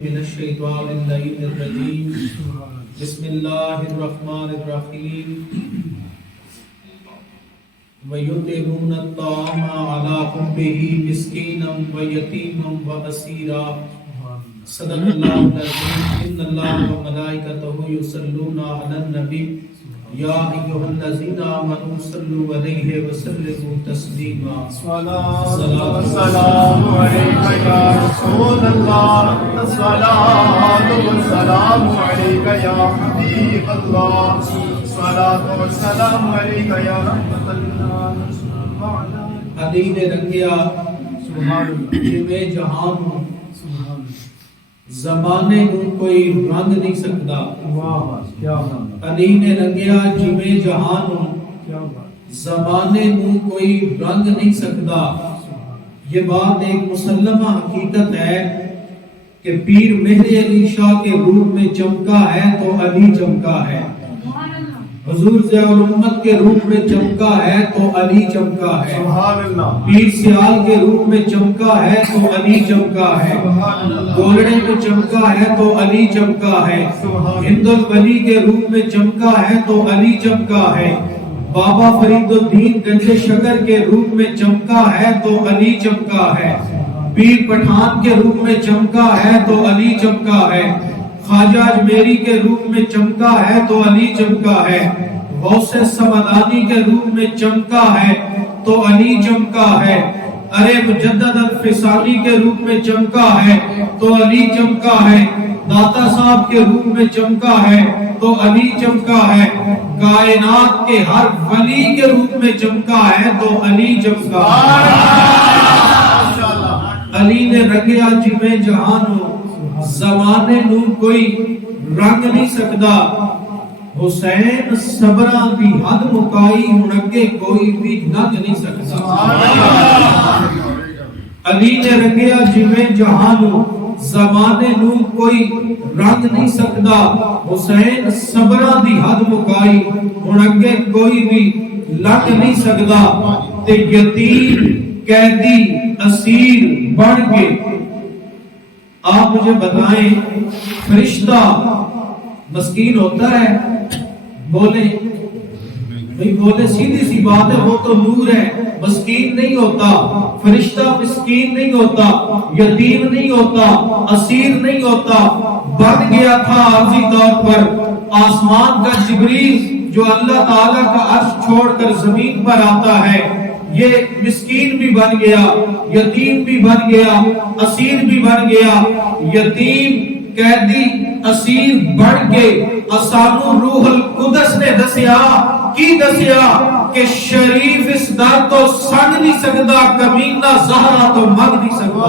من الشیطان اللعین الرجیم بسم اللہ الرحمن الرحیم وَيُطْعِمُونَ الطَّعَامَ عَلَىٰ حُبِّهِ مِسْكِينًا وَيَتِيمًا وَأَسِيرًا صدق اللہ العظیم ان اللہ وملائکتہ یصلون علی النبی یا ایھا الذین آمنوا صلوا علیہ وسلموا تسلیما السلام علیک یا رسول اللہ الصلاۃ والسلام علیک یا حبیب اللہ الصلاۃ والسلام علیک یا رحمۃ اللہ علی نے رنگیا جویں جہان ہوں زمانے نوں کوئی رنگ نہیں سکتا علی نے رنگیا جویں جہان ہوں زمانے نوں کوئی رنگ نہیں سکتا. یہ بات ایک مسلمہ حقیقت ہے کہ پیر مہر علی شاہ کے روپ میں چمکا ہے تو علی چمکا ہے, حضور ضیاء الامت کے روپ میں چمکا ہے تو علی چمکا ہے, پیر سیال کے روپ میں چمکا ہے تو علی چمکا ہے, گولڑے میں چمکا ہے تو علی چمکا ہے, ہند الولی کے روپ میں چمکا ہے تو علی چمکا ہے, بابا فرید الدین گنج شکر کے روپ میں چمکا ہے تو علی چمکا ہے, پیر پٹھان کے روپ میں چمکا ہے تو علی چمکا ہے, خواجہ اجمیری کے روپ میں چمکا ہے تو علی چمکا ہے, غوث سمدانی کے روپ میں چمکا ہے تو علی چمکا ہے, ارے مجدد الفسانی کے روپ میں چمکا ہے تو علی چمکا ہے, داتا صاحب کے روپ میں چمکا ہے تو علی چمکا ہے, کائنات کے ہر ولی کے روپ میں چمکا ہے تو علی چمکا ہے. علی نے رنگیا جویں جہان ہو زمانے نوں کوئی رنگ نہیں سکتا, حسین صبراں دی حد مکائی ہن اگے کوئی بھی ننگ نہیں سکتا. علی نے رنگیا جویں جہان ہو زمانے نوں کوئی رنگ نہیں سکتا, حسین صبراں دی حد مکائی ہن اگے کوئی بھی لنگ نہیں سکتا. تے یتیم قیدی اسیر بن کے آپ مجھے بتائیں فرشتہ مسکین ہوتا ہے؟ بولے بھئی بولے, سیدھی سی بات ہے, وہ تو نور ہے, مسکین نہیں ہوتا, فرشتہ مسکین نہیں ہوتا, یتیم نہیں ہوتا, اسیر نہیں ہوتا. بن گیا تھا عارضی طور پر آسمان کا جبریل جو اللہ تعالیٰ کا عرش چھوڑ کر زمین پر آتا ہے, یہ مسکین بھی بن گیا, یتیم بھی بن گیا, اسیر بھی بن گیا. یتیم قیدی اسیر بن کے اسانو روح القدس نے دسیا کی دسیا کہ شریف اس در تو سنگ نہیں سکتا, کمینہ زہرا تو مگ نہیں سکتا.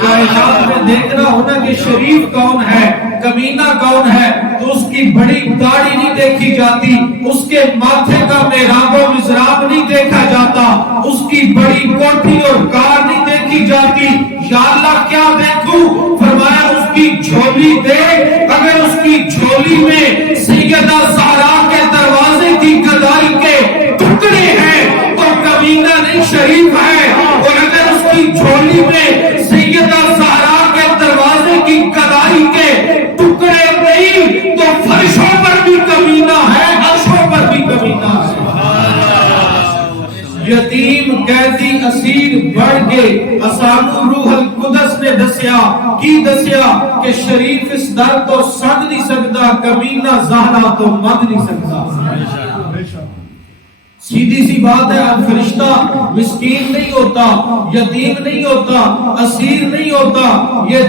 کائنات میں دیکھنا ہونا کہ شریف کون ہے, کمینہ کون ہے, تو اس کی بڑی داڑھی نہیں دیکھی جاتی, اس کے ماتھے کا محراب و مزراب نہیں دیکھا جاتا, اس کی بڑی کوٹھی اور کار نہیں دیکھی جاتی. یا اللہ کیا دیکھوں؟ فرمایا اس کی جھولی دیکھ, اگر اس کی جھولی میں سیدہ زہرا کے دروازے کی گدائی کے ٹکڑے ہیں تو کمینہ نہیں شریف ہے, اور اگر اس کی جھولی میں سیدہ زہرا کے دروازے کی گدائی کے ٹکڑے نہیں تو فرشوں پر بھی کمینہ ہے, عرشوں پر بھی کمینہ ہے. یتیم قیدی اسیر بڑھ کے اسانو روح القدس نے دسیا کی دسیا کہ شریف اس در تو سنگ نہیں سکتا, کمینہ زہرا تو مگ نہیں سکتا. سیدھی سی بات ہے, اب فرشتہ مسکین نہیں ہوتا, یتیم نہیں ہوتا, اسیر نہیں ہوتا. یہ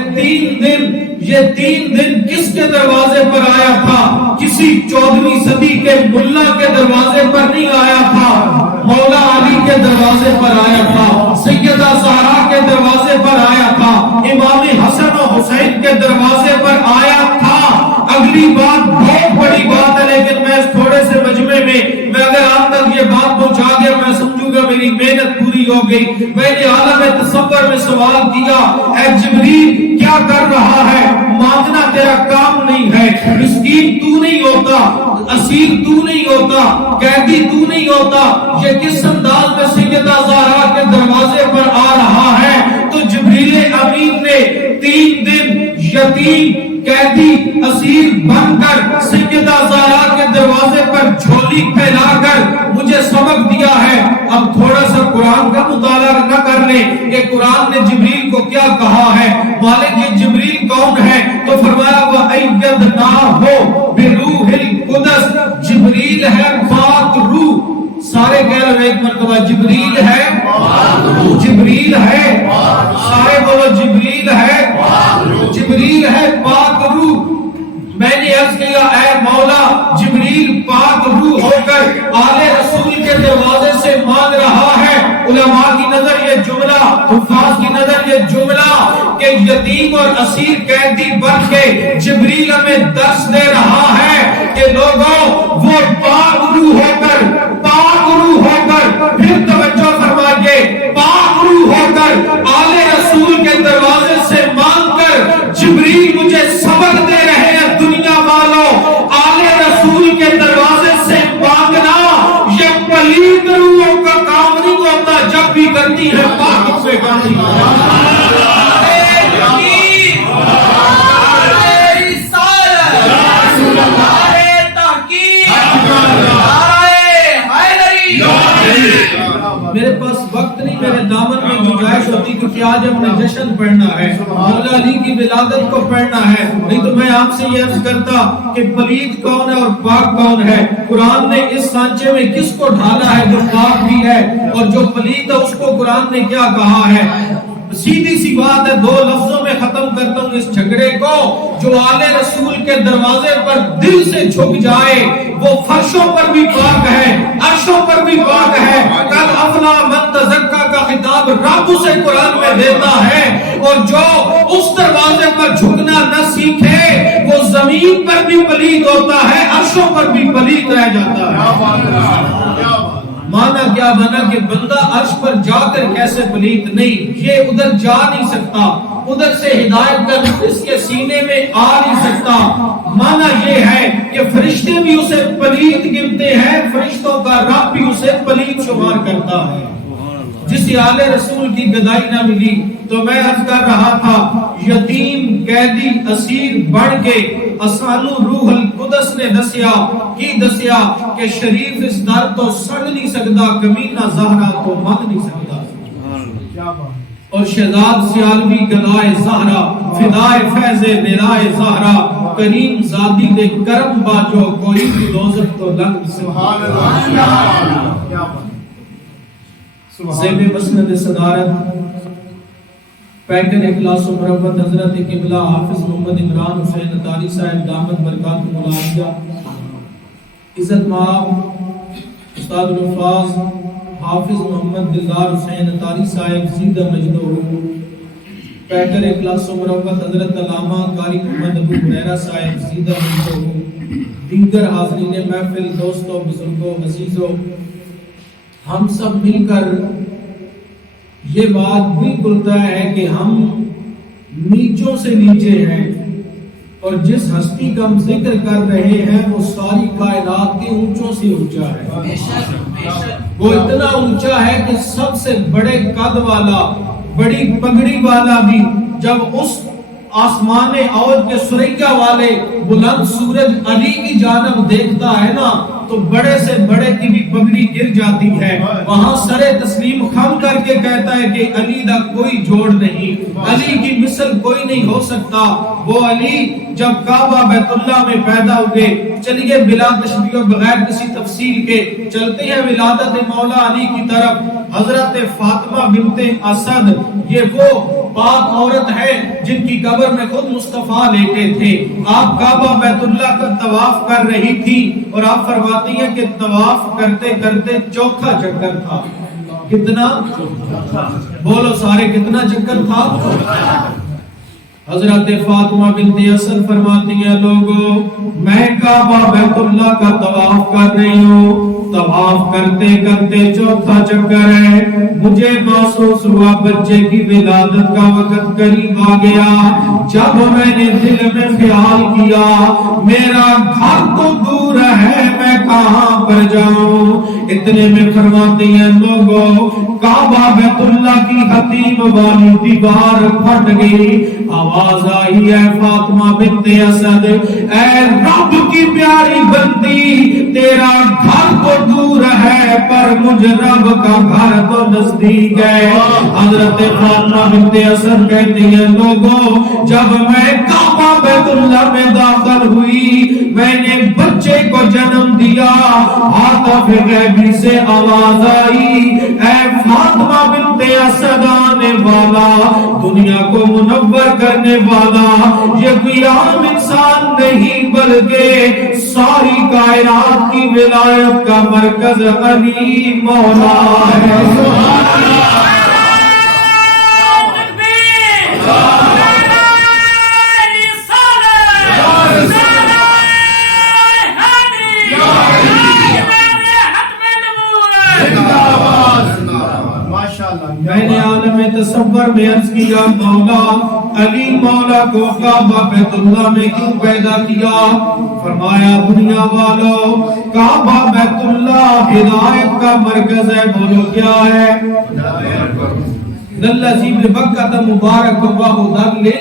تین دن کس کے دروازے پر آیا تھا؟ کسی 14ویں صدی کے ملا کے دروازے پر نہیں آیا تھا, مولا علی کے دروازے پر آیا تھا, سیدہ زہرا کے دروازے پر آیا تھا, امام حسن و حسین کے دروازے پر آیا تھا. اگلی بات بہت بڑی بات ہے, لیکن میں اس تھوڑے سے مجمع میں اگر آپ تک یہ بات پہنچا گیا میں سمجھوں گا میری محنت پوری ہو گئی. میں نے عالم تصور میں سوال کیا, اے جبریل کیا کر رہا ہے؟ مانگنا تیرا کام نہیں ہے, مسکین تو نہیں ہوتا, اسیر تو نہیں ہوتا, قیدی تو نہیں ہوتا, یہ کس انداز میں سیدہ زہرا کے دروازے پر آ رہا ہے؟ تو جبریل یتیم قیدی اسیر بن کر سیدہ زہرا کے دروازے پر جھولی پھیلا کر مجھے سبق دیا ہے. اب تھوڑا سا قرآن کا مطالعہ نہ کر لیں کہ قرآن نے جبریل کو کیا کہا ہے. مالک یہ جبریل کون ہے؟ تو فرمایا وَأَيَّدْنَاهُ بِرُوحِ الْقُدُسِ، جبریل ہے پاک روح. سارے کہہ رہے ایک مرتبہ جبریل ہے پاک روح، جبریل ہے سارے بولو جبریل ہے جبریل ہے پاک روح. میں نے عرض کیا اے مولا جبریل پاک روح ہو کر آل رسول کے دروازے سے مانگ رہا ہے. علماء کی نظر یہ جملہ، حفاظ کی نظر یہ جملہ کہ یتیم اور اسیر قیدی بن کے جبریل ہمیں درس دے رہا ہے کہ لوگوں وہ پاک روح ہو کر پھر توجہ فرمائیے پاک روح ہو کر آل رسول کے دروازے سے مانگ کر جبریل مجھے سبق دے رہے ہیں. دنیا والوں آل رسول کے دروازے سے مانگنا یہ پلید روحوں کا کام نہیں ہوتا، جب بھی کرتی ہے پاک سے کرتی میرے پاس وقت نہیں، میرے دامن میں گنجائش ہوتی کیونکہ آج ہم نے جشن پڑھنا ہے، مولا علی کی ولادت کو پڑھنا ہے. نہیں تو میں آپ سے یہ عرض کرتا کہ پلید کون ہے اور پاک کون ہے. قرآن نے اس سانچے میں کس کو ڈھالا ہے جو پاک بھی ہے، اور جو پلید ہے اس کو قرآن نے کیا کہا ہے. سیدھی سی بات ہے، دو لفظوں میں ختم کرتا ہوں اس جھگڑے کو. جو آل رسول کے دروازے پر دل سے جھک جائے وہ فرشوں پر بھی پاک ہے، عرشوں پر بھی پاک ہے. قد افلا من تزکا کا خطاب رب سے قرآن میں دیتا ہے. اور جو اس دروازے پر جھکنا نہ سیکھے وہ زمین پر بھی پلید ہوتا ہے، عرشوں پر بھی پلید رہ جاتا ہے. مانا کیا بنا کہ بندہ عرش پر جا کر کیسے پلید نہیں، یہ ادھر جا نہیں سکتا، ادھر سے ہدایت کا اس کے سینے میں آ نہیں سکتا. مانا یہ ہے کہ فرشتے بھی اسے پلید گنتے ہیں، فرشتوں کا رب بھی اسے پلید شمار کرتا ہے. جس آل رسول کی گدائی نہ ملی. تو میں عرض کر رہا تھا یتیم قیدی اسیر بن کے اسانو روح القدس نے دسیا کہ شریف اس در تو سڑ نہیں سکتا، کمینہ زہرا تو مانگ نہیں سکتا. اور شہزاد سیالوی گدائے زہرا فدائے فیض نرائے زہرا کریم زادی دے کرم باجو کوئی بھی دوزخ تو لنگ نہیں سکتا. زیب مسند صدارت پیکر اخلاص و مربت حضرت قبلہ حافظ محمد عمران حسین اتاری صاحب دامت برکات ملائجہ، عزت مآب استاد الحفاظ حافظ محمد دلدار حسین اتاری صاحب زیدہ مجدہ پیکر اخلاص و مربت حضرت علامہ قاری محمد ابو ہریرہ صاحب زیدہ مجدہ، دیگر حاضرین محفل، دوستوں، بزرگوں، عزیزوں، ہم سب مل کر یہ بات بالکل طے ہے کہ ہم نیچوں سے نیچے ہیں، اور جس ہستی کا ہم ذکر کر رہے ہیں وہ ساری کائنات کے اونچوں سے اونچا ہے. وہ اتنا اونچا ہے کہ سب سے بڑے قد والا، بڑی پگڑی والا بھی جب اس آسمان اور کے سریا والے بلند سورج علی کی جانب دیکھتا ہے نا تو بڑے سے بڑے کی بھی پگڑی گر جاتی ہے. وہاں سر تسلیم خم کر کے کہتا ہے کہ علی دا کوئی جوڑ نہیں، علی کی مثل کوئی نہیں ہو سکتا. وہ علی جب کعبہ بیت اللہ میں پیدا ہوئے، چلیے بلا تشبیہ و بغیر کسی تفصیل کے چلتے ہیں ولادت مولا علی کی طرف. حضرت فاطمہ بنت اسد یہ وہ پاک عورت ہے جن کی قبر میں خود مصطفیٰ لیٹے تھے. آپ کعبہ بیت اللہ کا طواف کر رہی تھی اور آپ فرماتی ہیں کہ طواف کرتے کرتے چوتھا چکر تھا. کتنا؟ بولو سارے، کتنا چکر تھا؟ حضرت فاطمہ بنت اسد فرماتی ہیں لوگوں میں کعبہ بیت اللہ کا طواف کر رہی ہوں، طواف کرتے کرتے چوتھا چکر ہے، مجھے محسوس ہوا بچے کی ولادت کا وقت قریب آ گیا۔ جب میں نے دل میں خیال کیا میرا گھر تو دور ہے، میں کہاں پر جاؤں؟ اتنے میں فرماتے ہیں لوگوں کعبہ بیت اللہ کی حتیم والی دیوار پھٹ گئی، آواز آئی ہے فاطمہ بنت اسد، اے رب کی پیاری بندی تیرا گھر تو دور ہے پر مجھ رب کا گھر تو نزدیک ہے۔ حضرت فاطمہ بنت اسد کہتی ہیں لوگوں جب میں کعبہ بیت اللہ میں داخل ہوئی میں نے بچے کو جنم دیا، عاطف غیبی سے آواز آئی اے فاطمہ بنت اسد آنے والا، دنیا کو منور کرنے والا، یہ کوئی عام انسان نہیں بلکہ ساری کائنات کی ولایت کا مرکز علی مولا ہے۔ میں نے عالم تصور میں عرض کیا مولا علی مولا کو کعبہ بیت اللہ میں کیوں پیدا کیا؟ فرمایا دنیا والوں کعبہ بیت اللہ ہدایت کا مرکز ہے، بولو کیا ہے؟ للذی ببکۃ مبارک وہدی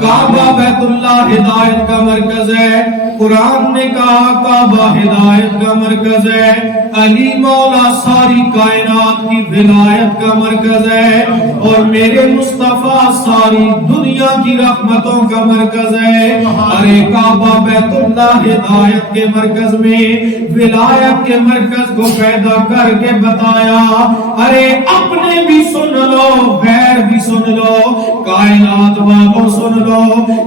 کعبہ بیت اللہ ہدایت کا مرکز ہے، قرآن نے کہا کعبہ ہدایت کا مرکز ہے، علی مولا ساری کائنات کی ولایت کا مرکز ہے، اور میرے مصطفیٰ ساری دنیا کی رحمتوں کا مرکز ہے۔ ارے کعبہ بیت اللہ ہدایت کے مرکز میں ولایت کے مرکز کو پیدا کر کے بتایا، ارے اپنے بھی سن لو غیر بھی سن لو، کائنات والوں سن لو،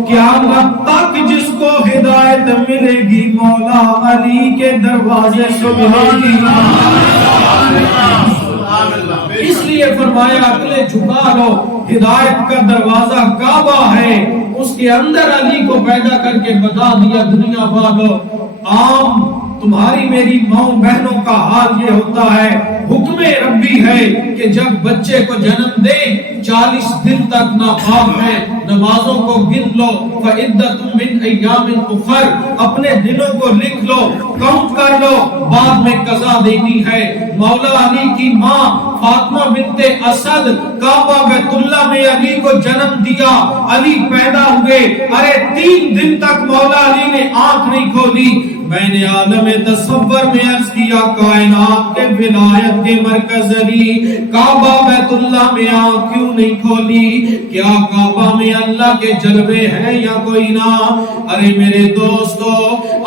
قیامت تک جس کو ہدایت ملے گی مولا علی کے دروازے سے ملے گی۔ اس لیے فرمایا عقلیں جھکا لو، ہدایت کا دروازہ کعبہ ہے، اس کے اندر علی کو پیدا کر کے بتا دیا دنیا والوں عام تمہاری میری ماؤں بہنوں کا حال یہ ہوتا ہے، حکم ربی ہے کہ جب بچے کو جنم دے 40 دن تک ناپاک ہے، نمازوں کو گن لو، فعدۃ من ایام اخر، اپنے دنوں کو لکھ لو، کاؤنٹ کر لو، بعد میں قضا دینی ہے۔ مولا علی کی ماں فاطمہ بنت اسد کعبہ بیت اللہ میں علی کو جنم دیا، علی پیدا ہوئے، ارے 3 دن تک مولا علی نے آنکھ نہیں کھولی۔ میں نے عالم تصور میں عرض کیا کائنات کے ولایت کے مرکز علی کعبہ بیت اللہ میں آنکھ کیوں نہیں کھولی؟ کیا کعبہ میں اللہ کے جلوے ہیں یا کوئی نہ؟ ارے میرے دوستو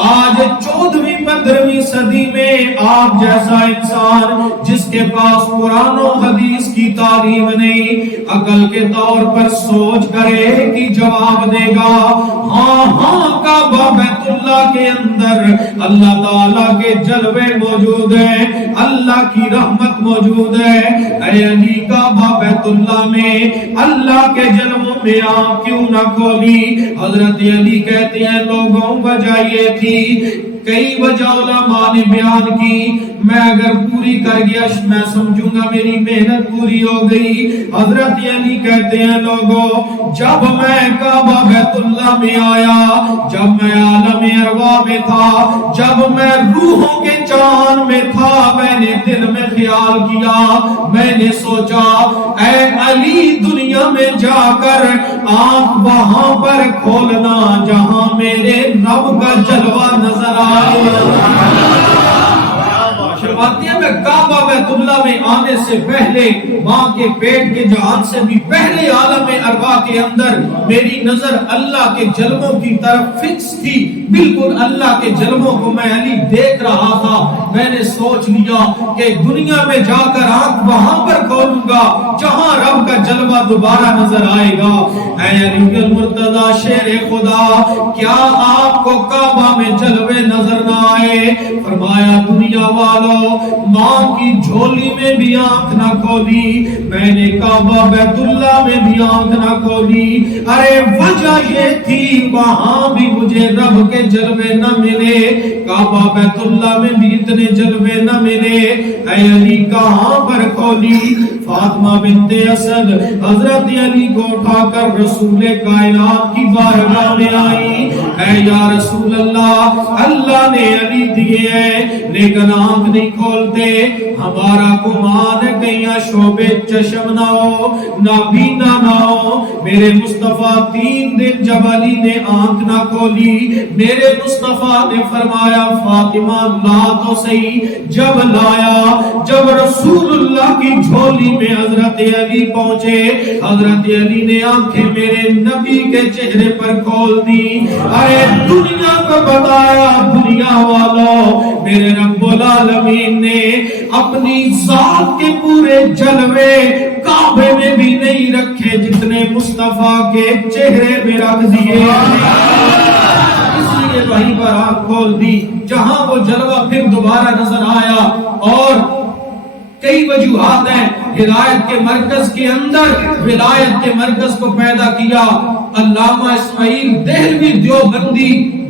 آج 14ویں 15ویں صدی میں آپ جیسا انسان جس کے پاس قرآن و حدیث کی تعلیم نہیں، عقل کے طور پر سوچ کرے کہ جواب دے گا ہاں ہاں کعبہ بیت اللہ کے اندر اللہ تعالیٰ کے جلوے موجود ہیں، اللہ کی رحمت موجود ہے۔ اے علی کعبہ بیت اللہ میں اللہ کے جلووں میں آنکھ کیوں نہ کھولی؟ حضرت علی کہتے ہیں لوگوں وجہ یہ تھی، کئی وجہ علماء نے بیان کی، میں اگر پوری کر گیا میں سمجھوں گا میری محنت پوری ہو گئی۔ حضرت علی کہتے ہیں لوگوں جب میں کعبہ بیت اللہ میں آیا، جب میں عالم ارواح میں تھا، جب میں روحوں کے چاہن میں تھا، میں نے دل میں خیال کیا، میں نے سوچا اے علی دنیا میں جا کر آنکھ وہاں پر کھولنا جہاں میرے رب کا جلوہ نظر آئے۔ فرماتے ہیں میں کعبہ بیت اللہ میں آنے سے پہلے ماں کے پیٹ کے جہان سے بھی پہلے عالم ارواح کے اندر میری نظر اللہ کے جلووں کی طرف فکس تھی، بالکل اللہ کے جلووں کو میں علی دیکھ رہا تھا۔ میں نے سوچ لیا کہ دنیا میں جا کر آنکھ وہاں پر کھولوں گا جہاں رب کا جلوہ دوبارہ نظر آئے گا۔ اے علی المرتضی شیر خدا کیا آپ کو کعبہ میں جلوے نظر نہ آئے؟ فرمایا دنیا والوں ماں کی جھولی میں بھی آنکھ نہ کھولی، میں نے کعبہ بیت اللہ میں بھی آنکھ نہ کھولی۔ ارے وجہ یہ تھی وہاں بھی مجھے رب کے جلوے نہ ملے، کعبہ بیت اللہ میں بھی اتنے جلوے نہ ملے، اے علی کہاں پر کھولی؟ فاطمہ بنت اسد حضرت علی کو اٹھا کر رسول کائنات کی بارگاہ میں آئی، اے یا رسول اللہ، اللہ نے علی دیے ہیں لیکن آنکھ نہیں کھولتے، ہمارا گمان ہے کہیں شعبے چشم نہ ہو، نابینا نہ ہو۔ میرے مصطفیٰ 3 دن جب علی نے آنکھ نہ کھولی، میرے مصطفیٰ نے فرمایا فاطمہ لا تو صحیح، جب لایا، جب رسول اللہ کی جھولی میں حضرت علی پہنچے، حضرت علی نے آنکھیں میرے نبی کے چہرے پر کھول دی۔ ارے دنیا کو بتایا، دنیا والوں، میرے رب العالمین نے اپنی ذات کے پورے جلوے کعبے میں بھی نہیں رکھے جتنے مصطفیٰ کے چہرے میں رکھ دیے، اس لیے وہیں پر آنکھ کھول دی جہاں وہ جلوہ پھر دوبارہ نظر آیا۔ اور کئی وجوہات ہیں، ہدایت کے مرکز کے اندر ولایت کے مرکز کو پیدا کیا۔ علامہ اسماعیل دہلوی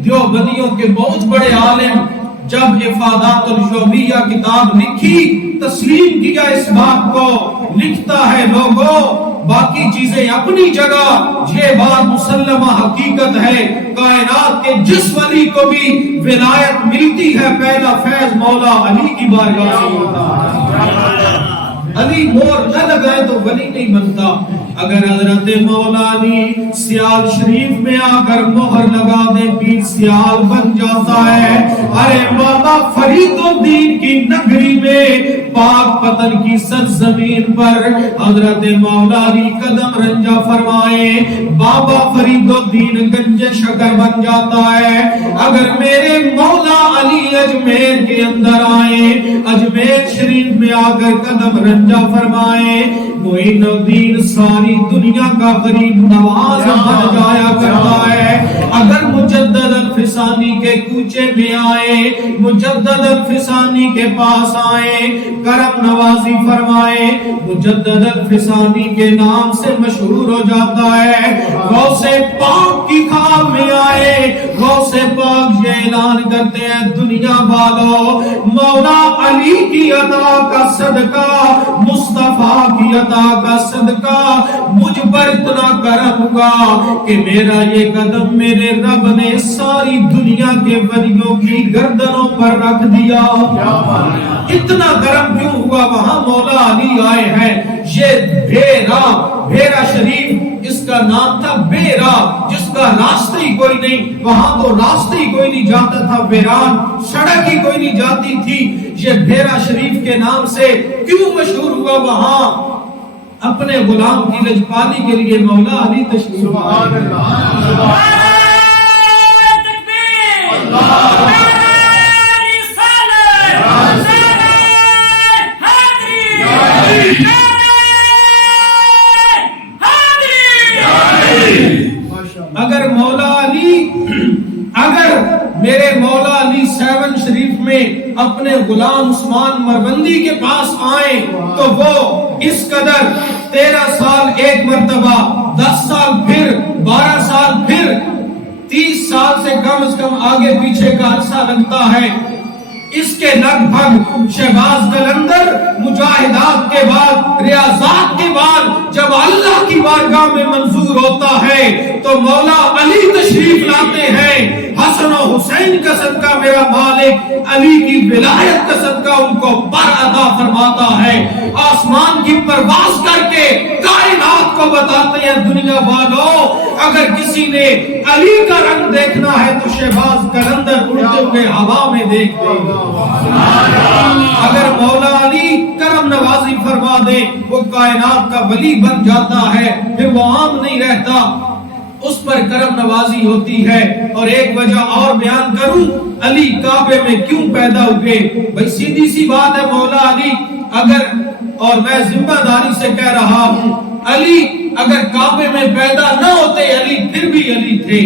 دیوبندیوں کے بہت بڑے عالم، جب افادات الجوبیہ کتاب لکھی، تسلیم کیا اس بات کو، لکھتا ہے لوگوں باقی چیزیں اپنی جگہ، یہ بات مسلمہ حقیقت ہے، کائنات کے جس ولی کو بھی ولایت ملتی ہے پہلا فیض مولا علی کی بارگاہ سے ہوتا ہے۔ علی مور نہ لگائے تو ولی نہیں بنتا۔ اگر حضرت مولا علی سیال شریف میں آ کر مہر لگا دے پیر سیال بن جاتا ہے۔ ارے بابا فرید الدین کی نگری میں پاک پتن کی سرزمین پر حضرت مولا علی قدم رنجا فرمائے، بابا فرید الدین گنج شکر بن جاتا ہے۔ اگر میرے مولا علی اجمیر کے اندر آئے، اجمیر شریف میں آ کر قدم رنجا فرمائے، معین الدین ساری دنیا کا غریب نواز بن جایا کرتا ہے۔ اگر مجدد الفسانی کے کوچے میں آئے، مجدد الفسانی کے پاس آئے، کرم نوازی فرمائے، مجدد الفسانی کے نام سے مشہور ہو جاتا ہے۔ غوث پاک کی خواب میں آئے، غوث پاک یہ اعلان کرتے ہیں دنیا والو، مولا علی کی عطا کا صدقہ، مصطفیٰ کی عطا کا صدقہ مجھ پر اتنا کرم ہوا کہ میرا یہ قدم میرے رب نے ساری دنیا کے ولیوں کی گردنوں پر رکھ دیا۔ اتنا کرم کیوں ہوا؟ وہاں مولا علی آئے ہیں۔ یہ بھیرا شریف اس کا نام تھا، بیرا، جس کا راستہ ہی کوئی نہیں، وہاں تو راستہ ہی کوئی نہیں جاتا تھا، ویران، سڑک ہی کوئی نہیں جاتی تھی۔ یہ بھیرا شریف کے نام سے کیوں مشہور ہوا؟ وہاں اپنے غلام کی لجپالی کے لیے مولا علی تشریف لائے۔ اگر میرے مولا علی 7 شریف میں اپنے غلام عثمان مربندی کے پاس آئیں تو وہ اس قدر 13 سال ایک مرتبہ، 10 سال پھر، 12 سال پھر، 30 سال سے کم از کم آگے پیچھے کا عرصہ لگتا ہے۔ اس کے لگ بھگ شہباز قلندر مجاہدات کے بعد، ریاضات کے بعد جب اللہ کی بارگاہ میں منظور ہوتا ہے تو مولا علی تشریف لاتے ہیں۔ حسن و حسین کا صدقہ میرا مالک علی کی ولایت کا صدقہ ان کو پر عطا فرماتا ہے۔ آسمان کی پرواز کر کے کائنات کو بتاتے ہیں دنیا والوں، اگر کسی نے علی کا رنگ دیکھنا ہے تو شہباز قلندر اڑتے ہوئے ہوا میں دیکھ لے۔ اگر مولا علی کرم نوازی فرما دے وہ کائنات کا ولی بن جاتا ہے، پھر وہ عام نہیں رہتا، اس پر کرم نوازی ہوتی ہے۔ اور ایک وجہ اور بیان کروں، علی کعبے میں کیوں پیدا ہوئے؟ بھئی سیدھی سی بات ہے، مولا علی اگر، اور میں ذمہ داری سے کہہ رہا ہوں، علی اگر کعبے میں پیدا نہ ہوتے علی پھر بھی علی تھے.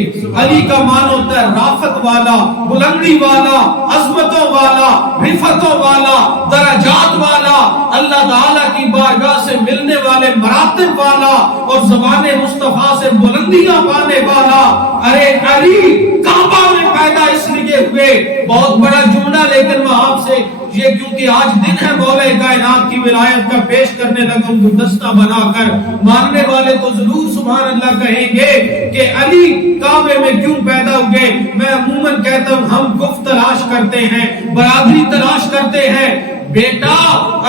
علی کا مان ہوتا ہے رافت والا, بلندی والا, عظمتوں والا, رفتوں والا, درجات والا, اللہ تعالیٰ کی بارگاہ سے ملنے والے مراتب والا اور زبان مصطفیٰ سے بلندیاں پانے والا. ارے علی کعبہ میں پیدا اس لیے ہوئے, بہت بڑا جملہ لیکن میں آپ سے یہ کیونکہ آج دن ہے مولا کائنات کی ولایت کا پیش کرنے لگا ہوں گلدستہ بنا کر. ماننے والے تو ضرور سبحان اللہ کہیں گے کہ علی کعبے میں کیوں پیدا ہوئے. میں عموماً کہتا ہوں ہم گفت تلاش کرتے ہیں, برادری تلاش کرتے ہیں. بیٹا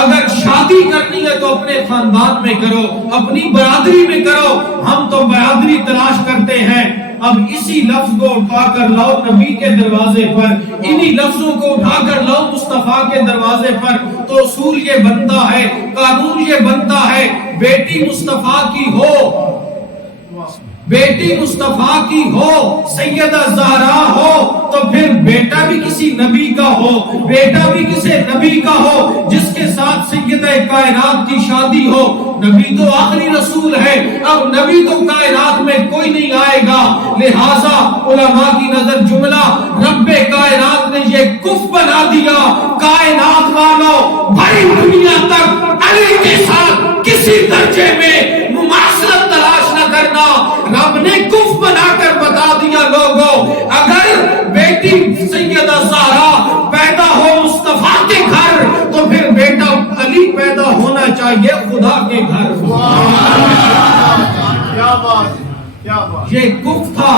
اگر شادی کرنی ہے تو اپنے خاندان میں کرو, اپنی برادری میں کرو. ہم تو برادری تلاش کرتے ہیں. اب اسی لفظ کو اٹھا کر لاؤ نبی کے دروازے پر, انہی لفظوں کو اٹھا کر لاؤ مصطفیٰ کے دروازے پر, تو اصول یہ بنتا ہے, قانون یہ بنتا ہے, بیٹی مصطفیٰ کی ہو, بیٹی مصطفیٰ کی ہو, سیدہ زہرا ہو, تو پھر بیٹا بھی کسی نبی کا ہو, بیٹا بھی کسی نبی کا ہو جس کے ساتھ سیدہ کائنات کی شادی ہو. نبی تو آخری رسول ہے, اب نبی تو کائنات میں کوئی نہیں آئے گا. لہذا علماء کی نظر جملہ رب کائنات نے یہ کف بنا دیا, کائنات والوں بڑی دنیا تک علی کے ساتھ کسی درجے میں مماثلت تلاش نہ کرنا. رب نے کف بنا کر بتا دیا لوگوں, اگر بیٹی سیدہ زہرا پیدا ہو مصطفیٰ کے گھر تو پھر بیٹا علی پیدا ہونا چاہیے خدا کے گھر. کیا بات, کیا بات. یہ کف تھا,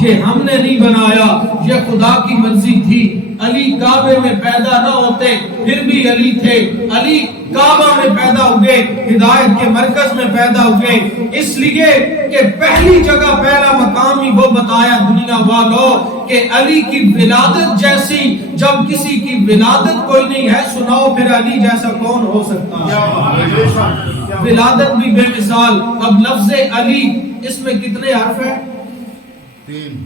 یہ ہم نے نہیں بنایا, یہ خدا کی مرضی تھی. علی کعبے میں پیدا نہ ہوتے پھر بھی علی تھے. علی کعبہ میں پیدا ہوئے, ہدایت کے مرکز میں پیدا ہوئے, اس لیے کہ پہلی جگہ پہلا مقام ہی وہ بتایا دنیا والوں کہ علی کی ولادت جیسی, جب کسی کی ولادت کوئی نہیں ہے سناؤ پھر علی جیسا کون ہو سکتا ہے. ولادت بھی بے مثال. اب لفظ علی اس میں کتنے حرف ہیں؟ 3.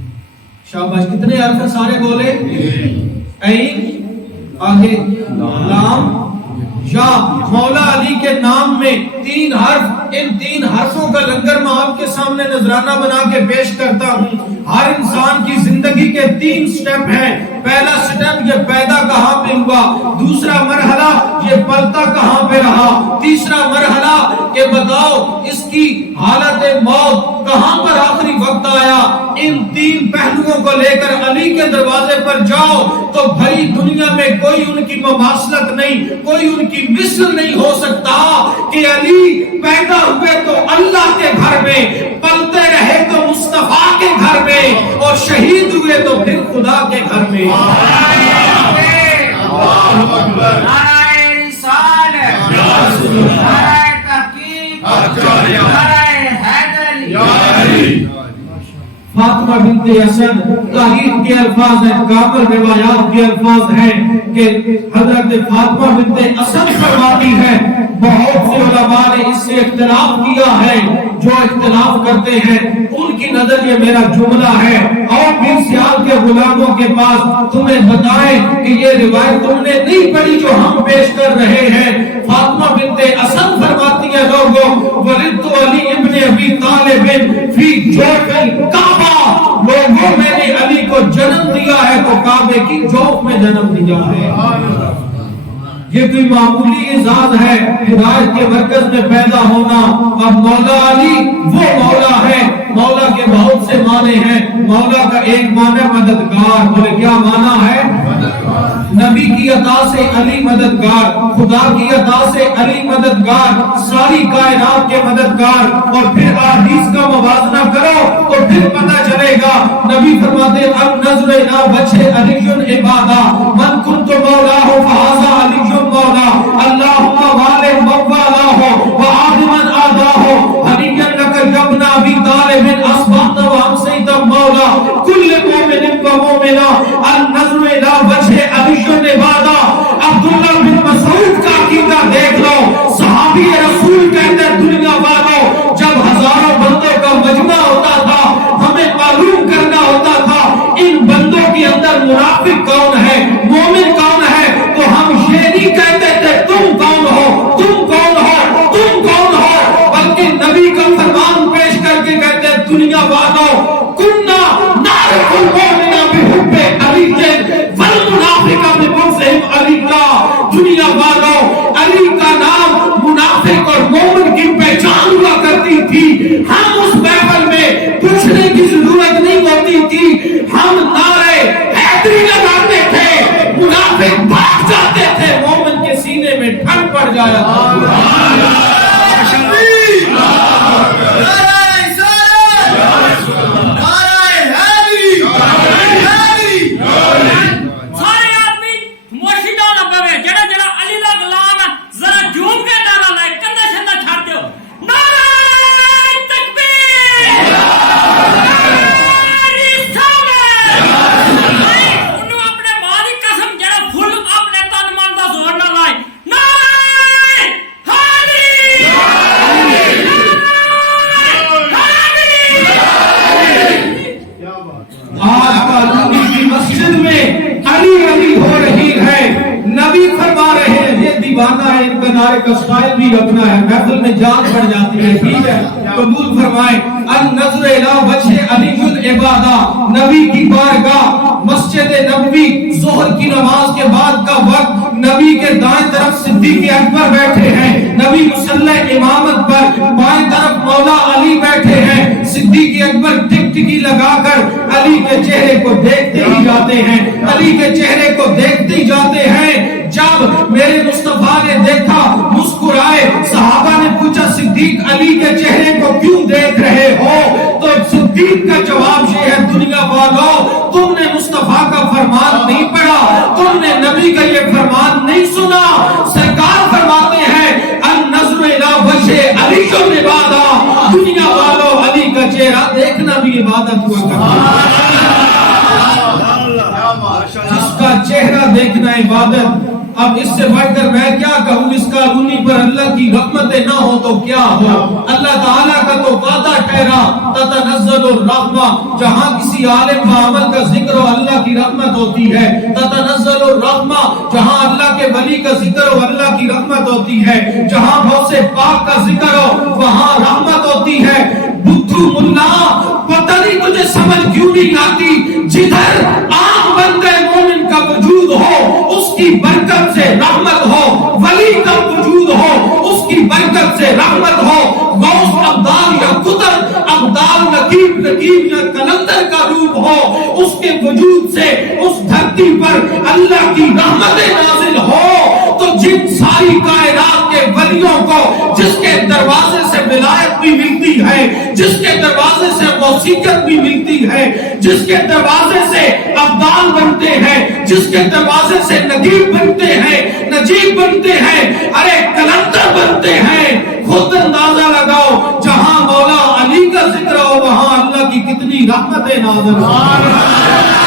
شاباش, کتنے حرف ہیں سارے بولے؟ عین, آگے لام, یا. مولا علی کے نام میں 3 حرف, ان 3 حرفوں کا لنگر میں آپ کے سامنے نذرانہ بنا کے پیش کرتا ہوں. ہر انسان کی زندگی کے 3 سٹیپ ہیں. پہلا سٹیپ یہ پیدا کہاں پہ ہوا, دوسرا مرحلہ یہ پلتا کہاں پہ رہا, تیسرا مرحلہ کہ بتاؤ اس کی حالت موت کہاں پر آخری وقت آیا. ان 3 پہلوؤں کو لے کر علی کے دروازے پر جاؤ تو بھائی دنیا میں کوئی ان کی مماثلت نہیں, کوئی ان کی مثل نہیں ہو سکتا کہ علی پیدا ہوئے تو اللہ کے گھر میں, پلتے رہے تو مصطفیٰ کے گھر میں, اور شہید ہوئے تو پھر خدا کے گھر میں. فاطمہ بنت اسد تاریخ کے الفاظ ہیں, کامل روایات کے الفاظ ہیں کہ حضرت فاطمہ بنت اسد فرماتی ہے, بہت سے علماء نے اس سے اختلاف کیا ہے, جو اختلاف کرتے ہیں ان کی نظر یہ میرا جملہ ہے, اور بھی سیال کے غلاموں کے پاس تمہیں بتائیں کہ یہ روایت تم نے نہیں پڑھی جو ہم پیش کر رہے ہیں. فاطمہ بنت اسد فرماتی ہے لوگوں, ولدت علی ابن ابی طالب فی جوف الکعبہ, لوگوں میں نے علی کو جنم دیا ہے تو کعبے کی جوف میں جنم دیا ہے. یہ کوئی معمولی اعزاز ہے ہدایت کے مرکز میں پیدا ہونا. اب مولا علی وہ مولا ہے, مولا کے بہت سے معنی ہیں. مولا کا ایک معنی مددگار, بولے کیا معنی ہے؟ نبی کی عطا سے علی مددگار, خدا کی عطا سے علی مددگار, ساری کائنات کے مددگار. اور پھر احادیث کا موازنہ کرو تو پھر پتہ چلے گا. نبی فرماتے النظر الی وجہ علی عبادہ, من کنت مولاہ فہذا علی مولا, اللہم والے موالا ہو وعادمن آدھا ہو, حنیجن لکر جبنا ابی طالب اصبحت و امسیت مولا, کل مومن و مومنہ النظر الی وجہ علی عبادہ. عبداللہ بن مسعود کا عقیدہ دیکھ لو, صحابی رسول کہتے دنیا والوں جب ہزاروں بندوں کا مجمع ہوتا تھا ہمیں معلوم کرنا ہوتا تھا ان بندوں کے اندر منافق کون ہے, مومن کون ہے, تو ہم یہ نہیں کہتے تھے تم کون ہو, تم کون ہو, تم کون ہو, بلکہ نبی دنیا والوں کننا نعرف المؤمن بحب علی والمنافق ببغض علی کا، دنیا والوں علی کا نام منافق اور مومن کی پہچان ہوا کرتی تھی. ہم اس محفل میں پوچھنے کی ضرورت نہیں ہوتی تھی، ہم نعرے حیدری لگاتے تھے، منافق بھاگ جاتے تھے، مومن کے سینے میں ٹھنڈ پڑ جایا تھا. کا سائل بھی رکھنا ہے، محفل میں جان پڑ جاتی ہے. ٹھیک ہے، قبول فرمائیں. النظر الی وجہ علی العبادہ، نبی کی بارگاہ مسجد نبوی، ظہر کی نماز کے بعد کا وقت، نبی کے دائیں طرف صدیق اکبر بیٹھے ہیں، نبی مصلی امامت پر، بائیں طرف مولا علی بیٹھے ہیں. صدیق اکبر ٹکٹکی لگا کر علی کے چہرے کو دیکھتے ہی جاتے ہیں، علی کے چہرے کو دیکھتے ہی جاتے ہیں. جب میرے مصطفیٰ نے دیکھا مسکرائے، صحابہ نے پوچھا صدیق علی کے چہرے کو کیوں دیکھ رہے ہو؟ تو صدیق کا جواب یہ ہے، دنیا والوں تم نے مصطفیٰ کا فرمان نہیں پڑھا، تم نے نبی کا یہ فرمان نہیں سنا. سرکار فرماتے ہیں النظر الی وجہ علی العبادہ، دنیا والوں علی کا چہرہ دیکھنا بھی عبادت ہوا کرتا ہے. جس کا چہرہ دیکھنا عبادت. اب اس سے بڑھ کر میں کیا کہوں، اس کالونی پر اللہ کی رحمتیں نہ ہو تو کیا ہو. اللہ تعالیٰ کا تو وعدہ ٹھہرا تتنزل الرحمہ، جہاں کسی عالم و عمل کا ذکر ہو اللہ کی رحمت ہوتی ہے. تتنزل الرحمہ، جہاں اللہ کے ولی کا ذکر ہو اللہ کی رحمت ہوتی ہے. جہاں غوث پاک کا ذکر ہو وہاں رحمت ہوتی ہے. بدھو ملا پتہ نہیں تجھے سمجھ کیوں نہیں آتی، جدھر آنکھ بندے مومن کا وجود ہو اس کی برکت سے رحمت ہو، ولی کا وجود ہو اس کی برکت سے رحمت ہو. غوث ابدال یا قطب ابدال، نقیب یا کلندر کا روپ ہو، اس کے وجود سے اس دھرتی پر اللہ کی رحمتیں نازل ہو. تو جن ساری کائنات کے ولیوں کو جس کے دروازے سے ولایت بھی ملتی ہے، جس کے دروازے سے غوثیت بھی ملتی ہے، جس کے دروازے سے ابدال بنتے ہیں، جس کے دروازے سے نقیب بنتے ہیں، نجیب بنتے ہیں، ارے کلندر بنتے ہیں، خود اندازہ لگاؤ جہاں مولا علی کا ذکر ہو وہاں اللہ کی کتنی رحمتیں نازل ہوں.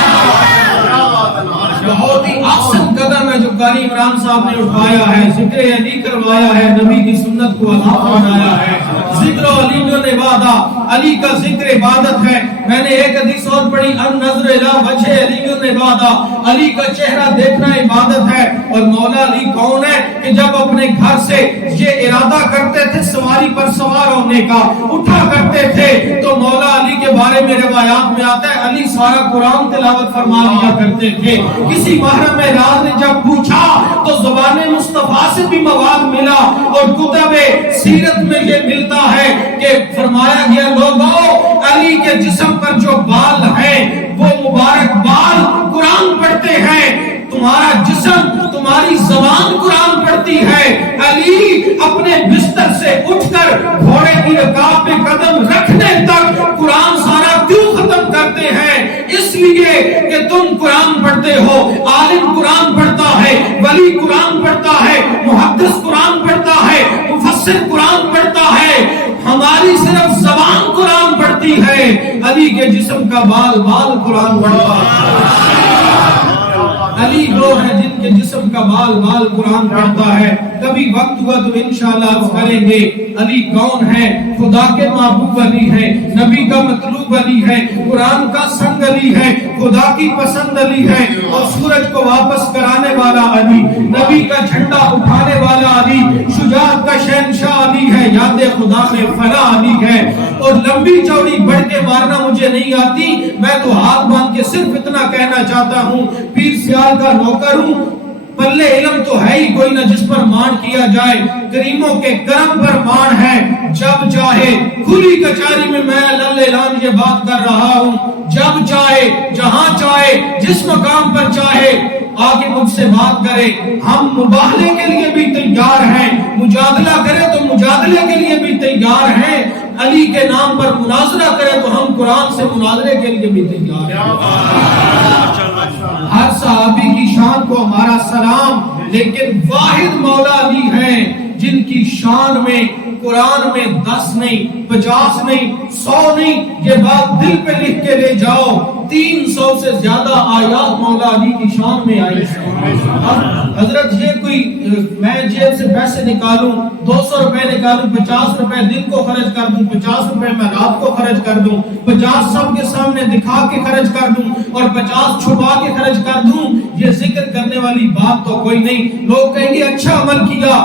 بہت ہی احسن قدم ہے جو قاری عمران صاحب نے اٹھایا ہے، ذکر علی کروایا ہے، نبی کی سنت کو ادا فرمایا ہے. ذکر علی العبادہ، علی کا ذکر عبادت ہے. میں نے ایک حدیث اور پڑھی، النظر الی وجہ علی العبادہ، علی کا چہرہ دیکھنا عبادت ہے. اور مولا علی کون ہے کہ جب اپنے گھر سے یہ ارادہ کرتے تھے سواری پر سوار ہونے کا، اٹھا کرتے تھے تو مولا علی کے بارے میں روایات میں آتا ہے علی سارا قرآن تلاوت فرما لیا کرتے تھے. کسی محرم راز نے جب پوچھا تو زبان مصطفیٰ سے بھی مواد ملا اور کتب سیرت میں یہ ملتا ہے کہ فرمایا گیا لوگوں علی کے جسم پر جو بال ہیں وہ مبارک بال قرآن پڑھتے ہیں، تمہارا جسم تمہاری زبان قرآن پڑھتی ہے. علی اپنے بستر سے اٹھ کر گھوڑے کی رکاب پہ قدم رکھنے تک قرآن سارا کیوں ختم کرتے ہیں؟ اس لیے کہ تم قرآن پڑھتے ہو. عالم قرآن پڑھتا ہے، ولی قرآن پڑھتا ہے، محدث قرآن پڑھتا ہے، مفسر قرآن پڑھتا ہے. ہماری صرف زبان قرآن پڑھتی ہے، علی کے جسم کا بال قرآن پڑھتا ہے. علی وہ ہے جن کے جسم کا بال قرآن پڑھتا ہے. کبھی وقت ہوا تو انشاءاللہ عرض کریں گے علی کون ہے. خدا کے محبوب علی ہے، نبی کا مطلوب علی ہے، قرآن کا سنگ علی ہے، خدا کی پسند علی ہے، اور سورج کو واپس کرانے والا علی، نبی کا جھنڈا اٹھانے والا علی، شجاعت کا شہنشاہ علی ہے، یاد خدا میں فنا علی ہے. اور لمبی چوڑی بڑھ کے مارنا مجھے نہیں آتی. میں تو ہاتھ باندھ کے صرف اتنا کہنا چاہتا ہوں پیر سیال کا نوکر ہوں. پلے علم تو ہے ہی کوئی نہ جس پر مان کیا جائے. کریموں کے کرم پر مان ہے. جب چاہے کھلی کچہری میں میں اعلان یہ بات کر رہا ہوں. جب چاہے جہاں چاہے جس مقام پر چاہے آگے مجھ سے بات کرے. ہم مباہلے کے لیے بھی تیار ہیں, مجادلہ کرے تو مجادلے کے لیے بھی تیار ہیں. علی کے نام پر مناظرہ کرے تو ہم قرآن سے مناظرے کے لیے بھی تیار ہیں. ہر صحابی کی شان کو ہمارا سلام, لیکن واحد مولا علی ہیں جن کی شان میں قرآن میں 10 نہیں 50 نہیں 100 نہیں, یہ بات دل پہ لکھ کے لے جاؤ, 300 سے زیادہ آیات مولا علی کی شان میں آئی. حضرت یہ کوئی میں جیب سے پیسے نکالوں 200 روپے نکالوں 50 روپے دن کو خرچ کر دوں 50 روپے میں رات کو خرچ کر دوں 50 سب کے سامنے دکھا کے خرچ کر دوں اور 50 چھپا کے خرچ کر دوں, یہ ذکر کرنے والی بات تو کوئی نہیں. لوگ کہیں گے اچھا عمل کیا.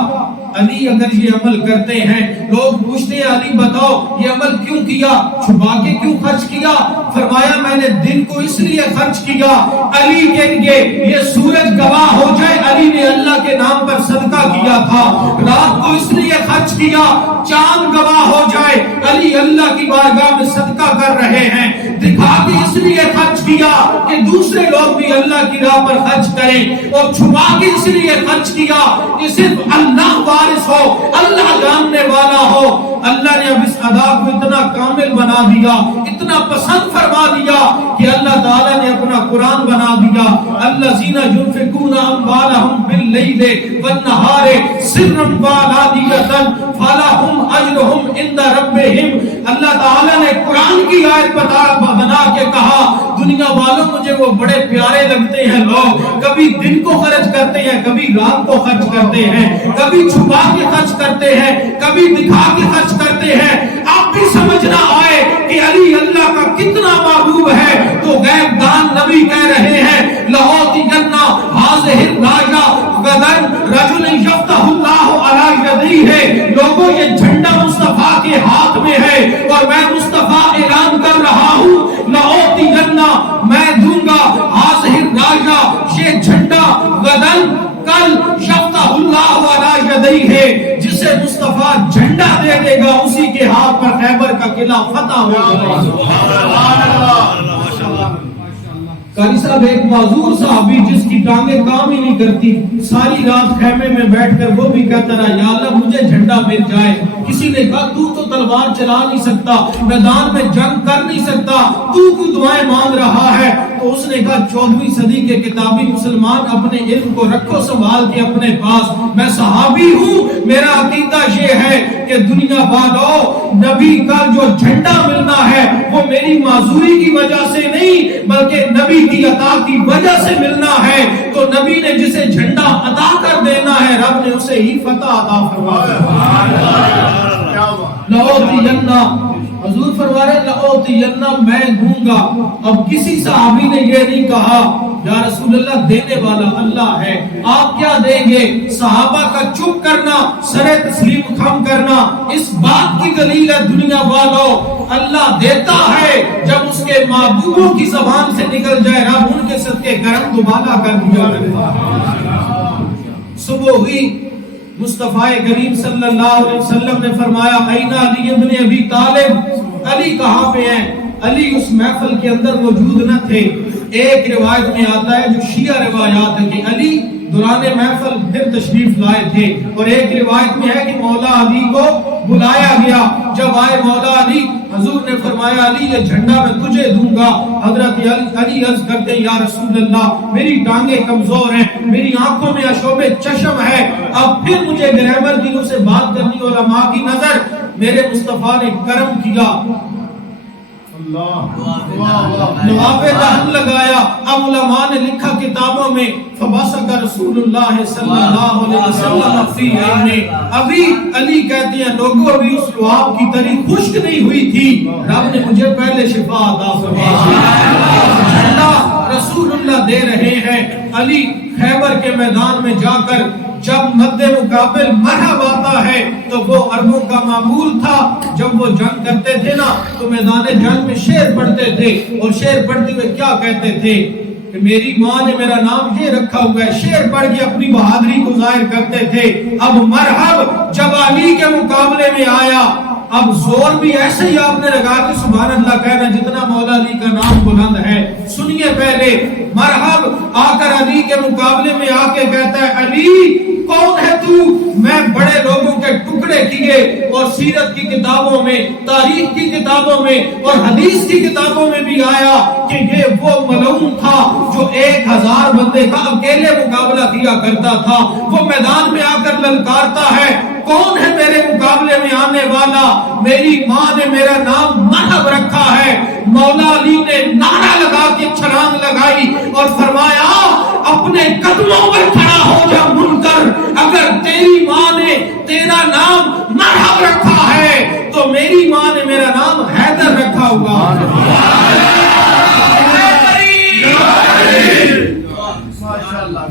علی اگر یہ عمل کرتے ہیں, لوگ پوچھتے ہیں علی بتاؤ یہ عمل کیوں کیا, چھپا کے کیوں خرچ کیا؟ فرمایا میں نے دن کو اس لیے خرچ کیا. علی کہیں گے یہ سورج گواہ ہو جائے علی نے اللہ کے نام پر صدقہ کیا تھا. رات کو اس لیے خرچ کیا چاند گواہ ہو جائے علی اللہ کی بارگاہ میں صدقہ کر رہے ہیں. دکھا کے اس لیے خرچ کیا کہ دوسرے لوگ بھی اللہ کی راہ پر خرچ کریں, اور چھپا کے اس لیے خرچ کیا کہ صرف اللہ وارث ہو, اللہ جاننے والا ہو. اللہ نے اب اس ادا کو اتنا کامل بنا دیا, اتنا پسند فرما دیا کہ اللہ تعالیٰ نے اپنا قرآن بنا دیا. الذین ينفقون اموالهم باللیل والنہار سرا وعلانیۃ فلہم اجرہم عند ربہم. اللہ تعالیٰ نے قرآن کی آیت بنا کے کہا دنیا والوں مجھے وہ بڑے پیارے لگتے ہیں لوگ, کبھی دن کو خرچ کرتے ہیں کبھی رات کو خرچ کرتے ہیں, کبھی چھپا کے خرچ کرتے ہیں کبھی دکھا کے خرچ کرتے ہیں. آپ بھی سمجھنا آئے کہ علی اللہ کا کتنا محبوب ہے تو غیب دان نبی کہہ رہے ہیں لأعطین ھذہ الرایہ غدا رجل یفتح اللہ علی یدیہ. لوگوں یہ جھنڈا مصطفیٰ کے ہاتھ میں ہے اور میں مصطفیٰ اعلان کر رہا ہوں لأعطین میں دوں گا ھذہ الرایہ یہ جھنڈا غدا کل یفتح اللہ علی یدیہ. جسے مصطفیٰ جھنڈا دے دے گا اسی کے ہاتھ پر خیبر کا قلعہ فتح ہو جائے گا. قاری صاحب ایک معذور صحابی جس کی ٹانگیں کام ہی نہیں کرتی, ساری رات خیمے میں بیٹھ کر وہ بھی کہتا رہا یا اللہ مجھے جھنڈا مل جائے. کسی نے کہا تو تلوار چلا نہیں سکتا, میدان میں جنگ کر نہیں سکتا, تو کیوں دعائیں مانگ رہا ہے؟ تو اس نے کہا 14ویں صدی کے کتابی مسلمان اپنے علم کو رکھو سنبھال کے اپنے پاس, میں صحابی ہوں, میرا عقیدہ یہ ہے کہ دنیا والوں نبی کا جو جھنڈا ملنا ہے وہ میری معذوری کی وجہ سے نہیں بلکہ نبی کی عطا کی وجہ سے ملنا ہے. تو نبی نے جسے جھنڈا عطا کر دینا ہے رب نے اسے ہی فتح عطا فرمایا. لأعطین حضور فرما رہے لأعطین میں دوں گا. اب کسی صحابی نے یہ نہیں کہا یا رسول اللہ دینے والا اللہ ہے آپ کیا دیں گے. صحابہ کا چپ کرنا, سر تسلیم خم کرنا اس بات کی دلیل ہے دنیا والوں اللہ دیتا ہے جب اس کے محبوبوں کی زبان سے نکل جائے رب ان کے صدقے کرم دوبارہ کر دیا کرتا. صبح ہوئی مصطفیٰ کریم صلی اللہ علیہ وسلم نے فرمایا این علی ابن ابی طالب, علی کہاں پہ ہیں؟ علی اس محفل کے اندر موجود نہ تھے. ایک روایت میں آتا ہے جو شیعہ روایات ہے کہ علی دوران محفل پھر تشریف لائے تھے, اور ایک روایت میں ہے کہ مولا علی کو بلایا گیا. جب آئے مولا علی حضور نے فرمایا علی یہ جھنڈا میں تجھے دوں گا. حضرت علی عرض کرتے یا رسول اللہ میری ٹانگیں کمزور ہیں, میری آنکھوں میں اشوب چشم ہے, اب پھر مجھے گرامر کی سے بات کرنی علماء کی نظر. میرے مصطفیٰ نے کرم کیا, نواب دہن لگایا. اب علماء نے لکھا کتابوں میں فبصق رسول اللہ صلی اللہ علیہ وسلم فی عینے. ابھی علی کہتے ہیں لوگوں ابھی اس لعاب کی تری خشک نہیں ہوئی تھی, رب نے مجھے پہلے شفا عطا فرمائی. جھنڈا رسول اللہ دے رہے ہیں, علی خیبر کے میدان میں جا کر جب مد مقابل مرحب آتا ہے تو وہ عربوں کا معمول تھا، جب وہ جنگ کرتے تھے نا تو میدان جنگ میں شعر پڑھتے تھے، اور شعر پڑھتے ہوئے کیا کہتے تھے کہ میری ماں نے میرا نام یہ رکھا ہوا ہے، شعر پڑھ کے اپنی بہادری کو ظاہر کرتے تھے۔ اب مرحب جب علی کے مقابلے میں آیا، اب زور بھی ایسے ہی آپ نے لگا کہ سبحان اللہ کہنا جتنا مولا علی کا نام بلند ہے۔ سنیے پہلے مرحب آ کر علی کے مقابلے میں آ کے کہتا ہے علی کون ہے تو؟ میں بڑے لوگوں کے ٹکڑے کیے اور سیرت کی کتابوں میں، تاریخ کی کتابوں میں اور حدیث کی کتابوں میں بھی آیا کہ یہ وہ ملعون تھا جو 1000 بندے کا اکیلے مقابلہ کیا کرتا تھا۔ وہ میدان میں آ کر للکارتا ہے کون ہے میرے مقابلے میں آنے والا؟ میری ماں نے میرا نام مرحب رکھا ہے۔ مولا علی نے نعرہ لگا کے چھلانگ لگائی اور فرمایا اپنے قدموں پر کھڑا ہو جا منکر، اگر تیری ماں نے تیرا نام مرحب رکھا ہے تو میری ماں نے میرا نام حیدر رکھا ہوگا۔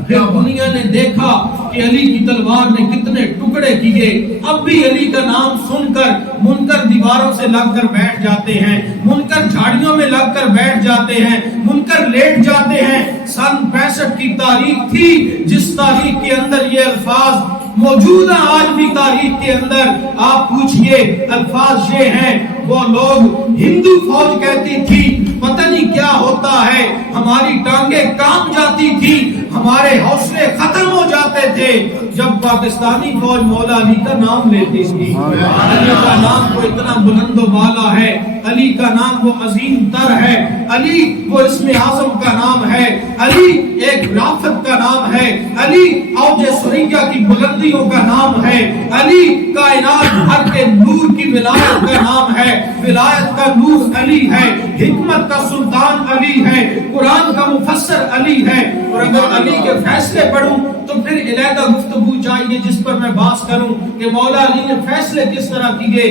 پھر دنیا نے دیکھا کہ علی کی تلوار نے کتنے ٹکڑے کیے۔ اب بھی علی کا نام سن کر منکر دیواروں سے لگ کر بیٹھ جاتے ہیں، منکر جھاڑیوں میں لگ کر بیٹھ جاتے ہیں، منکر لیٹ جاتے ہیں۔ سن 65 کی تاریخ تھی جس تاریخ کے اندر یہ الفاظ موجود ہیں، آج بھی تاریخ کے اندر آپ پوچھئے الفاظ یہ ہیں۔ وہ لوگ ہندو فوج کہتی تھی، پتہ نہیں کیا ہوتا ہے، ہماری ٹانگیں کام جاتی تھی، ہمارے حوصلے ختم ہو جاتے تھے جب پاکستانی فوج مولا علی کا نام لیتی تھی۔ علی کا نام وہ اتنا بلند و بالا ہے، علی کا نام وہ عظیم تر ہے، علی وہ اسم اعظم کا نام ہے، علی ایک رافت کا نام ہے، علی اوج سریہ کی بلندیوں کا نام ہے، علی کائنات بھر کے نور کی ولایت کا نام ہے، ولایت کا نور علی ہے، حکمت کا سلطان علی ہے، قرآن کا مفسر علی ہے۔ اور اگر علی کے فیصلے پڑھوں تو پھر علیحدہ گفتگو چاہیے جس پر میں بات کروں کہ مولا علی نے فیصلے کس طرح کیے۔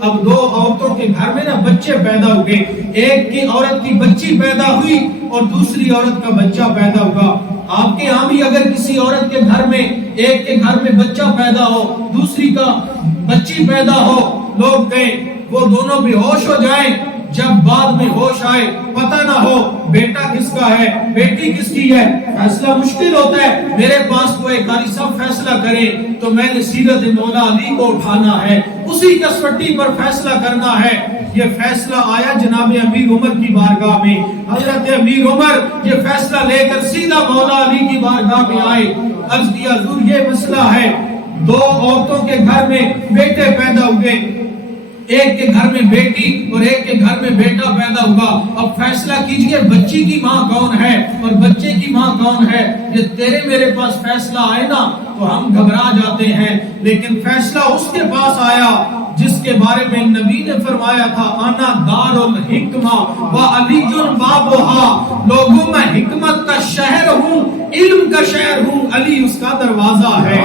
اب 2 عورتوں کے گھر میں نا بچے پیدا ہوئے، ایک کی عورت کی بچی پیدا ہوئی اور دوسری عورت کا بچہ پیدا ہوا۔ آپ کے یہاں بھی اگر کسی عورت کے گھر میں، ایک کے گھر میں بچہ پیدا ہو، دوسری کا بچی پیدا ہو، لوگ کہیں وہ دونوں بے ہوش ہو جائیں، جب بعد میں ہوش آئے پتہ نہ ہو بیٹا کس کا ہے بیٹی کس کی ہے، فیصلہ مشکل ہوتا ہے۔ میرے پاس کوئی قاری صاحب فیصلہ کرے تو میں نے سیرت مولا علی کو اٹھانا ہے، اسی کسوٹی پر فیصلہ کرنا ہے۔ یہ فیصلہ آیا جناب امیر عمر کی بارگاہ میں، حضرت امیر عمر یہ فیصلہ لے کر سیدھا مولا علی کی بارگاہ میں آئے، عرض کیا حضور یہ مسئلہ ہے، 2 عورتوں کے گھر میں بیٹے پیدا ہوئے، ایک کے گھر میں بیٹی اور ایک کے گھر میں بیٹا پیدا ہوا، اب فیصلہ کیجئے بچی کی ماں کون ہے اور بچے کی ماں کون ہے۔ یہ تیرے میرے پاس فیصلہ آئے نا تو ہم گھبرا جاتے ہیں، لیکن فیصلہ اس کے پاس آیا جس کے بارے میں نبی نے فرمایا تھا انا دار الحکمہ و علی بابھا، لوگوں میں حکمت کا شہر ہوں، علم کا شہر ہوں، علی اس کا دروازہ ہے۔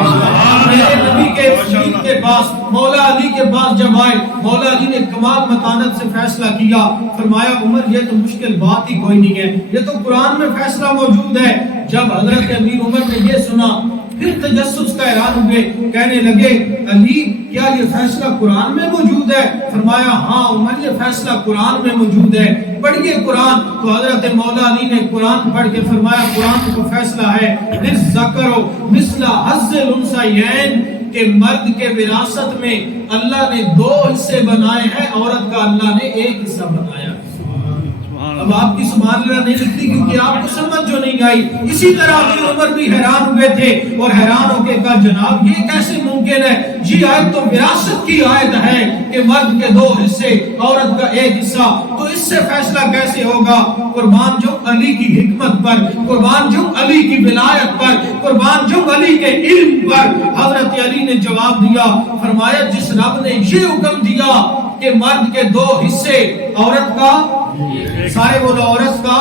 میرے نبی کے مسجد کے پاس مولا علی کے پاس جب آئے، مولا علی نے کمال متانت سے فیصلہ کیا، فرمایا عمر یہ تو مشکل بات ہی کوئی نہیں ہے، یہ تو قرآن میں فیصلہ موجود ہے۔ جب حضرت امیر عمر نے یہ سنا پھر تجسس کا اعلان ہوئے، کہنے لگے علی کیا یہ فیصلہ قرآن میں موجود ہے؟ فرمایا ہاں عمر یہ فیصلہ قرآن میں موجود ہے، پڑھیے قرآن۔ تو حضرت مولا علی نے قرآن پڑھ کے فرمایا قرآن کو فیصلہ ہے للذکر مثل حظ الانثیین، کہ مرد کے وراثت میں اللہ نے 2 حصے بنائے ہیں، عورت کا اللہ نے 1 حصہ بنایا۔ اب آپ کی سبحان اللہ نہیں لکھتی کیونکہ آپ کو سمجھ جو نہیں آئی۔ اسی طرح امیر عمر بھی حیران ہوئے تھے اور حیران ہو کے کہا جناب یہ کیسے ممکن ہے، یہ آیت تو وراثت کی آیت ہے کہ مرد کے 2 حصے عورت کا 1 حصہ، تو اس سے فیصلہ کیسے ہوگا؟ قربان جو علی کی حکمت پر، قربان جو علی کی ولایت پر، قربان جو علی کے علم پر۔ حضرت علی نے جواب دیا، فرمایا جس رب نے یہ حکم دیا کہ مرد کے 2 حصے عورت کا سارے بولو عورت کا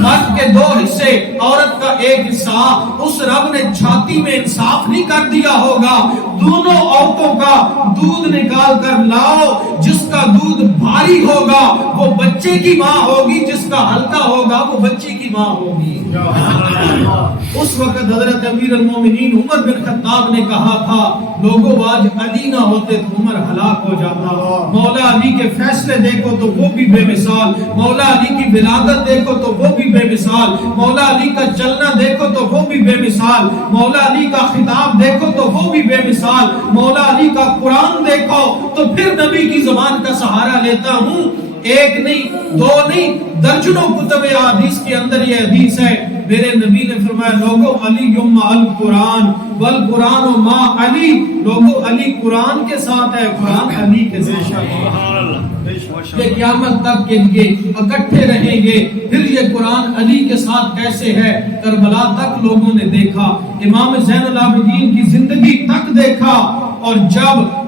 مرد کے 2 حصے، عورت کا 1 حصہ۔ اس رب نے چھاتی میں انصاف نہیں کر دیا ہوگا، دونوں عورتوں کا دودھ نکال کر لاؤ، جس کا دودھ بھاری ہوگا وہ بچے کی ماں ہوگی، جس کا ہلکا ہوگا وہ بچی کی ماں ہوگی۔ اس وقت حضرت امیر المومنین عمر بن خطاب نے کہا تھا، لوگوں آج علی نہ ہوتے تو عمر ہلاک ہو جاتا۔ مولا علی کے فیصلے دیکھو تو وہ بھی بے مثال، مولا علی کی ولادت دیکھو تو وہ بھی بے مثال، مولا علی کا چلنا دیکھو تو وہ بھی بے مثال، مولا علی کا خطاب دیکھو تو وہ بھی بے مثال، مولا علی کا قرآن دیکھو تو پھر نبی کی زبان کا سہارا لیتا ہوں۔ 1 نہیں 2 نہیں، درجنوں کتب احادیث کے اندر یہ حدیث ہے، میرے نبی نے فرمایا، لوگوں علی یوم القرآن والقرآن ما علی، لوگوں علی قرآن کے ساتھ ہے، قرآن علی کے ساتھ ہے۔ یہ قیامت تک کے لیے اکٹھے رہیں گے۔ پھر یہ قرآن علی کے ساتھ کیسے ہے؟ کربلا تک لوگوں نے دیکھا، امام زین العابدین کی زندگی تک دیکھا، اور جب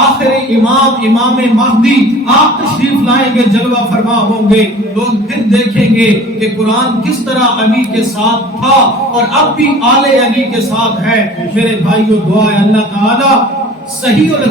آخری امام مہدی آپ تشریف لائیں گے، جلوہ فرما ہوں گے، لوگ پھر دیکھیں گے کہ قرآن کس طرح علی کے ساتھ تھا اور اب بھی آل علی کے ساتھ ہے۔ میرے بھائیو، دعا ہے اللہ تعالی صحیح اور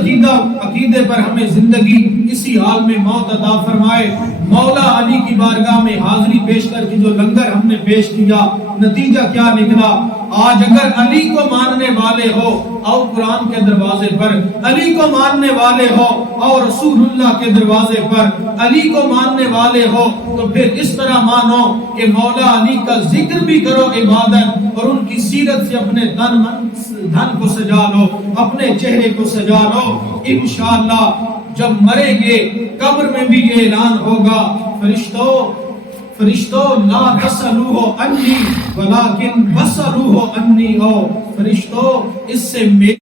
عقیدے پر ہمیں زندگی اسی حال میں موت عطا فرمائے۔ مولا علی کی بارگاہ میں حاضری پیش کر کے جو لنگر ہم نے پیش کیا، نتیجہ کیا نکلا؟ آج اگر علی کو ماننے والے ہو اور قرآن کے دروازے پر، علی کو ماننے والے ہو اور رسول اللہ کے دروازے پر، علی کو ماننے والے ہو تو پھر اس طرح مانو کہ مولا علی کا ذکر بھی کرو عبادت، اور ان کی سیرت سے اپنے دھن کو سجا لو، اپنے چہرے کو سجا لو۔ انشاءاللہ جب مریں گے قبر میں بھی یہ اعلان ہوگا، فرشتو لا تسلوہ انی ولیکن بسلوہ انی، ہو فرشتو اس سے